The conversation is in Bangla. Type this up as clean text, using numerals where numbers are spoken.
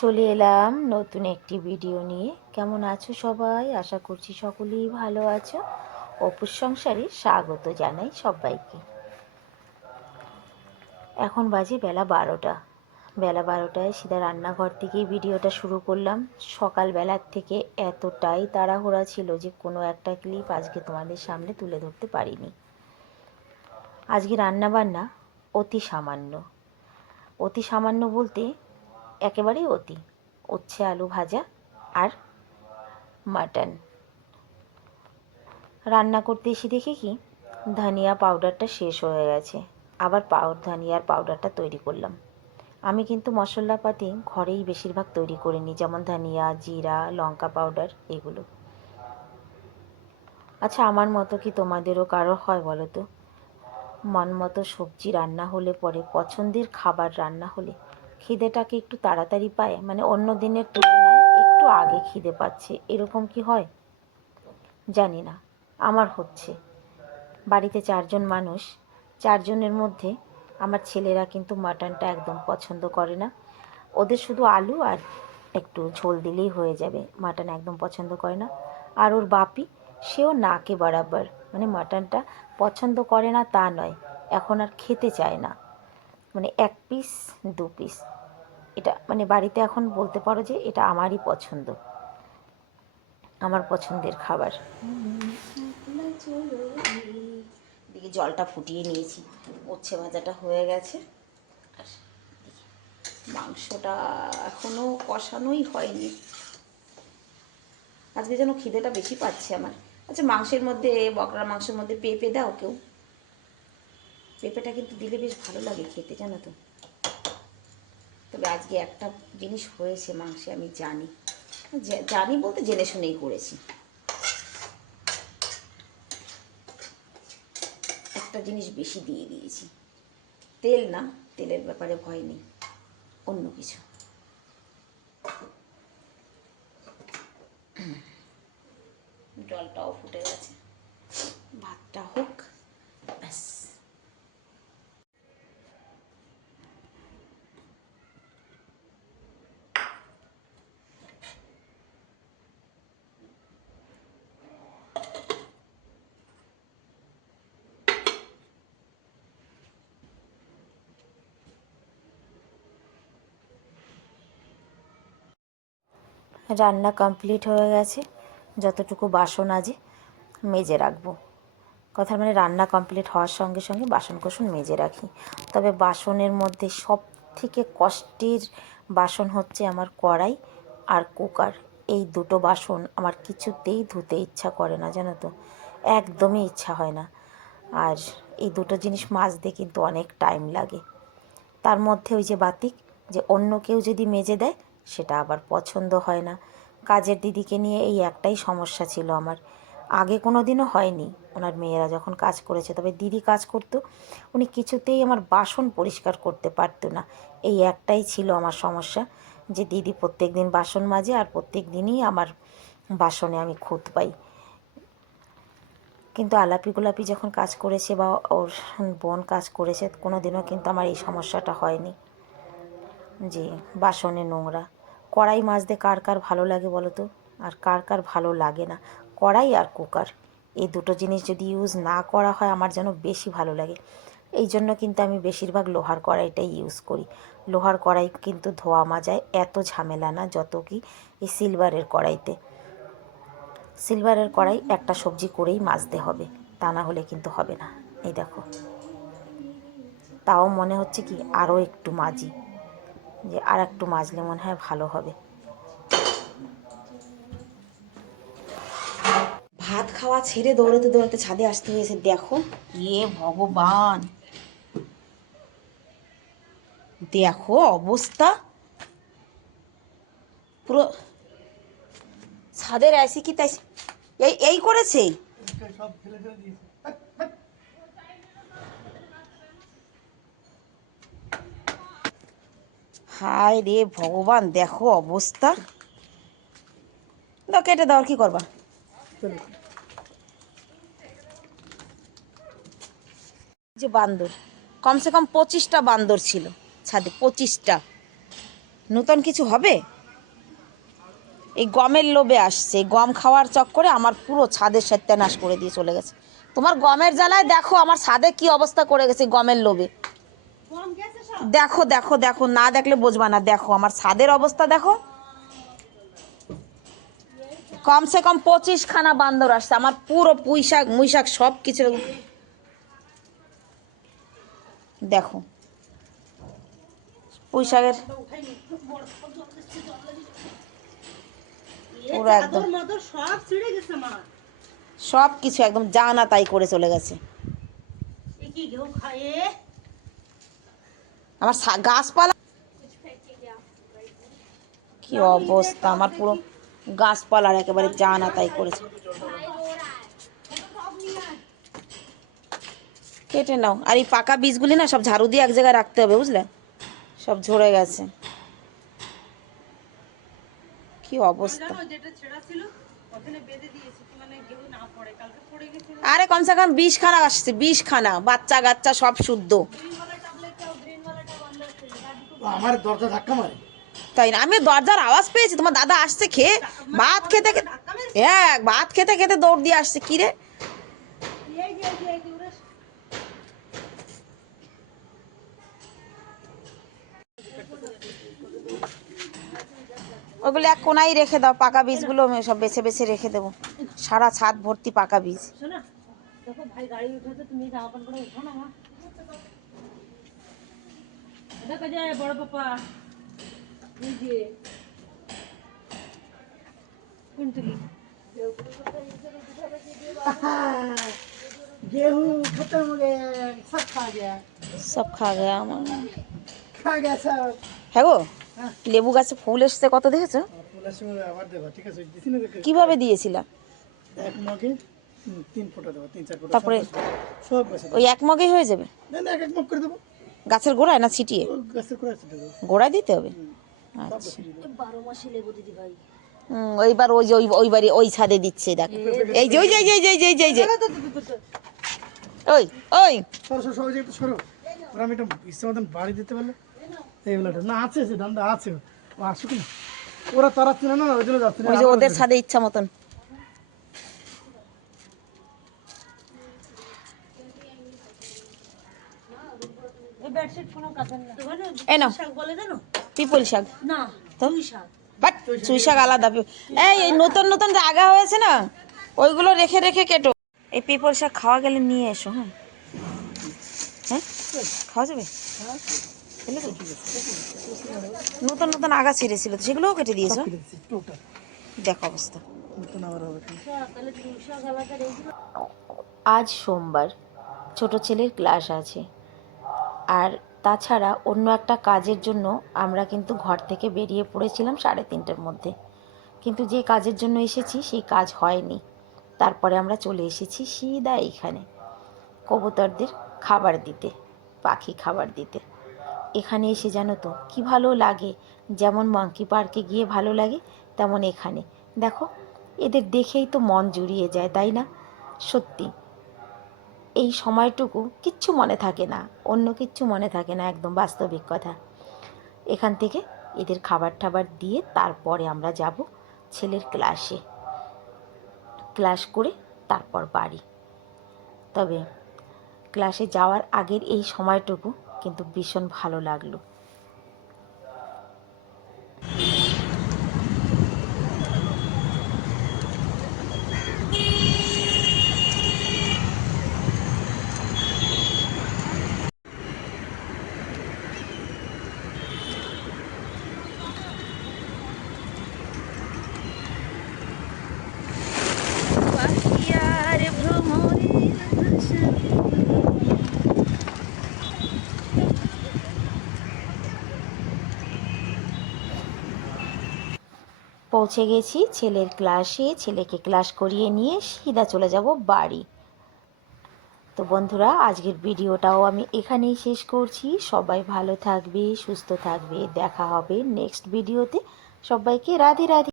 চলে এলাম নতুন একটি ভিডিও নিয়ে। কেমন আছো সবাই? আশা করছি সকলেই ভালো আছো। অপুর সংসারে স্বাগত জানাই সবাইকে। এখন বাজে বেলা 12টা। বেলা 12টায় সিধা রান্নাঘর থেকেই ভিডিওটা শুরু করলাম। সকালবেলার থেকে এতটাই তাড়াহুড়া ছিল যে কোনো একটা ক্লিপ আজকে তোমাদের সামনে তুলে ধরতে পারিনি। আজকে রান্নাবান্না অতি সামান্য। অতি সামান্য বলতে একেবারেই উচ্ছে আলু ভাজা আর মাটন। রান্না করতে এসে দেখি কি ধনিয়া পাউডারটা শেষ হয়ে গেছে। আবার ধনিয়ার পাউডারটা তৈরি করলাম। আমি কিন্তু মশলাপাতি ঘরেই বেশিরভাগ তৈরি করে নিই, যেমন ধনিয়া, জিরা, লঙ্কা পাউডার এগুলো। আচ্ছা, আমার মতো কি তোমাদেরও কারো হয় বলো তো? মন মতো সবজি রান্না হলে পরে, পছন্দের খাবার রান্না হলে খিদেটাকে একটু তাড়াতাড়ি পায়, মানে অন্য দিনের তুলনায় একটু আগে খিদে পাচ্ছে, এরকম কি হয়? জানি না, আমার হচ্ছে। বাড়িতে 4জন মানুষ, 4জনের মধ্যে আমার ছেলেরা কিন্তু মাটনটা একদম পছন্দ করে না। ওদের শুধু আলু আর একটু ঝোল দিলেই হয়ে যাবে, মাটন একদম পছন্দ করে না। আর ওর বাপি, সেও নাকে বরাবর, মানে মাটনটা পছন্দ করে না তা নয়, এখন আর খেতে চায় না। মানে 1 পিস 2 পিস, এটা মানে বাড়িতে এখন বলতে পারো যে এটা আমারই পছন্দ, আমার পছন্দের খাবার। দিকে জলটা ফুটিয়ে নিয়েছি, উচ্ছে ভাজাটা হয়ে গেছে, আর মাংসটা এখনও কষানোই হয়নি। আজকে যেন খিদেটা বেশি পাচ্ছে আমার। আচ্ছা, মাংসের মধ্যে, বকরা মাংসের মধ্যে পেঁপে দাও কেউ? পেঁপেটা কিন্তু দিলে বেশ ভালো লাগে খেতে, জানো তো। তবে আজকে একটা জিনিস হয়েছে মাংসে, আমি জানি, জানি বলতে জেনে শুনেই করেছি। একটা জিনিস বেশি দিয়ে দিয়েছি। তেল না, তেলের ব্যাপারে ভয় নেই, অন্য কিছু। জলটাও ফুটে গেছে, ভাতটা হোক, ব্যাস। রান্না কমপ্লিট হয়ে গেছে। যতটুকু বাসন আছে মেজে রাখবো। কথার মানে রান্না কমপ্লিট হওয়ার সঙ্গে সঙ্গে বাসন কোসন মেজে রাখি। তবে বাসনের মধ্যে সব থেকে কষ্টের বাসন হচ্ছে আমার কড়াই আর কুকার। এই দুটো বাসন আমার কিছুতেই ধুতে ইচ্ছা করে না, জানো তো, একদমই ইচ্ছা হয় না। আর এই দুটো জিনিস মাজতে কিন্তু অনেক টাইম লাগে। তার মধ্যে ওই যে বাতিক, যে অন্য কেউ যদি মেজে দেয় সেটা আবার পছন্দ হয় না। কাজের দিদিকে নিয়ে এই একটাই সমস্যা ছিল আমার। আগে কোনো দিনও হয়নি, ওনার মেয়েরা যখন কাজ করেছে, তবে দিদি কাজ করতো, উনি কিছুতেই আমার বাসন পরিষ্কার করতে পারতো না। এই একটাই ছিল আমার সমস্যা, যে দিদি প্রত্যেক দিন বাসন মাজে আর প্রত্যেক দিনই আমার বাসনে আমি খুঁত পাই। কিন্তু আলাপি গোলাপি যখন কাজ করেছে বা ওর বোন কাজ করেছে, কোনো দিনও কিন্তু আমার এই সমস্যাটা হয়নি যে বাসনে নোংরা। কড়াই মাজতে কার কার ভালো লাগে বলো তো? আর কার কার ভালো লাগে না? কড়াই আর কুকার, এই দুটো জিনিস যদি ইউজ না করা হয় আমার যেন বেশি ভালো লাগে। এই জন্য কিন্তু আমি বেশিরভাগ লোহার কড়াইটাই ইউজ করি। লোহার কড়াই কিন্তু ধোয়া মাজায় এত ঝামেলা না যত কি এই সিলভারের কড়াইতে। সিলভারের কড়াই একটা সবজি করেই মাজতে হবে, তা না হলে কিন্তু হবে না। এই দেখো, তাও মনে হচ্ছে কি আরও একটু মাজি, যে আর একটু মাজলে মনে হয় ভালো হবে। ভাত খাওয়া ছেড়ে দৌড়াতে দৌড়াতে ছাদে আসতে হয়েছে। দেখো, এ ভগবান, দেখো অবস্থা পুরো। ছাদের আসি কি তাই এই এই করেছে। হায় রে ভগবান, দেখো অবস্থা। দাও, কেটে দাও, আর কি করবা। যে বান্দর, কমসে কম 25টা বান্দর ছিল ছাদে, 25টা। নূতন কিছু হবে? এই গমের লোভে আসছে, গম খাওয়ার চক্করে আমার পুরো ছাদের সত্যানাশ করে দিয়ে চলে গেছে। তোমার গমের জ্বালায় দেখো আমার ছাদে কি অবস্থা করে গেছে গমের লোভে। দেখো দেখো দেখো, না দেখলে বুঝবা না। দেখো আমার ছাদের অবস্থা দেখো, কমসে কম 25খানা বান্দর আসছে। আমার পুরো পুঁইশাক মুইশাক সব কিছু দেখো, পুঁইশাকের পুরো একদম সব কিছু একদম জানা তাই করে চলে গেছে। আমার গাছপালা কি অবস্থা, আমার পুরো গাছপালার একেবারে জানা তাই করেছে। কেটে নাও। আর এই পাকা বীজগুলি না সব ঝাড়ু দিয়ে এক জায়গায় রাখতে হবে, বুঝলে? সব ঝরে গেছে, কি অবস্থা। আরে কমসে কম 20খানা আসছে, 20খানা বাচ্চা কাচ্চা সব শুদ্ধ। আমার দরজা ধাক্কা মারে, তাই না? আমি দরজার আওয়াজ পেয়েছি, তোমার দাদা আসছে খেয়ে ভাত খেতে খেতে, হ্যাঁ ভাত খেতে খেতে দৌড় দিয়ে আসছে। কি রে, ওগুলো এক কোনায় রেখে দাও, পাকা বীজগুলো আমি সব বেছে বেছে রেখে দেবো। সারা ছাদ ভর্তি পাকা বীজ। বড় পাপা गेहूं खत्म हो गया, सब खा गया, सब खा गया, खा गया सब। হ্যাঁ গো, লেবু গাছে ফুল এসেছে কত দেখেছো? কিভাবে দিয়েছিলা? এক মগে 3 ফোঁটা দেবো, 3-4 ফোঁটা, তারপরে সব গাছে ওই এক মগেই হয়ে যাবে? না না, এক মগ করে দেবো। গাছের গোড়ায় না ছিটিয়ে? গাছের গোড়ায় ছিটিয়ে দেবো। গোড়ায় দিতে হবে? আচ্ছা, 12 মাসে লেবু দিদি ভাই। ওইবার ওই যে ওই বাড়ি ওই ছাদে দিচ্ছে, দেখ এই যে ওই যে এই যে ওই ওই সরো সরো একটু সরো। ওরা আমি একটা ইচ্ছা মতন বাড়ি দিতে পারলে এইগুলোটা না আছে, সে ধান্দা আছে, ও আসুক না, ওরা তারাচ্ছে না, ওই জন্য যাচ্ছে না। ওই যে ওদের ছাদে ইচ্ছা মতন। এই নাও, পিপল শাক না, বাট চুই শাক আলাদা। এই নতুন নতুন জায়গা হয়েছে না, ওইগুলো রেখে রেখে কেটো। এই পিপল শাক খাওয়া গেলে নিয়ে এসো। হ্যাঁ হ্যাঁ, খাওয়া যাবে? নতুন নতুন আগা ছেড়েছিল তো সেগুলোও কেটে দিয়েছো? দেখো অবস্থা। আজ সোমবার, ছোট ছেলের ক্লাস আছে, আর তাছাড়া অন্য একটা কাজের জন্য আমরা কিন্তু ঘর থেকে বেরিয়ে পড়েছিলাম 3:30টার মধ্যে, কিন্তু যে কাজের জন্য এসেছি সেই কাজ হয়নি। তারপরে আমরা চলে এসেছি সিধা এইখানে কবুতরদের খাবার দিতে, পাখি খাবার দিতে। এখানে এসে জানো তো কি ভালো লাগে, যেমন মাঙ্কি পার্কে গিয়ে ভালো লাগে তেমন এখানে দেখো, এদের দেখেই তো মন জুড়িয়ে যায়, তাই না? সত্যি এই সময়টুকু কিচ্ছু মনে থাকে না, অন্য কিচ্ছু মনে থাকে না, একদম বাস্তবিক কথা। এখান থেকে এদের খাবার টাবার দিয়ে তারপরে আমরা যাব ছেলের ক্লাসে, ক্লাস করে তারপর বাড়ি। তবে ক্লাসে যাওয়ার আগের এই সময়টুকু কিন্তু ভীষণ ভালো লাগলো। পৌঁছে গেছি ছেলের ক্লাসে, ছেলেকে ক্লাস করিয়ে নিয়ে সিধা চলে যাব বাড়ি। তো বন্ধুরা, আজকের ভিডিওটাও আমি এখানেই শেষ করছি। সবাই ভালো থাকবে, সুস্থ থাকবে, দেখা হবে নেক্সট ভিডিওতে। সবাইকে রাধে রাধে।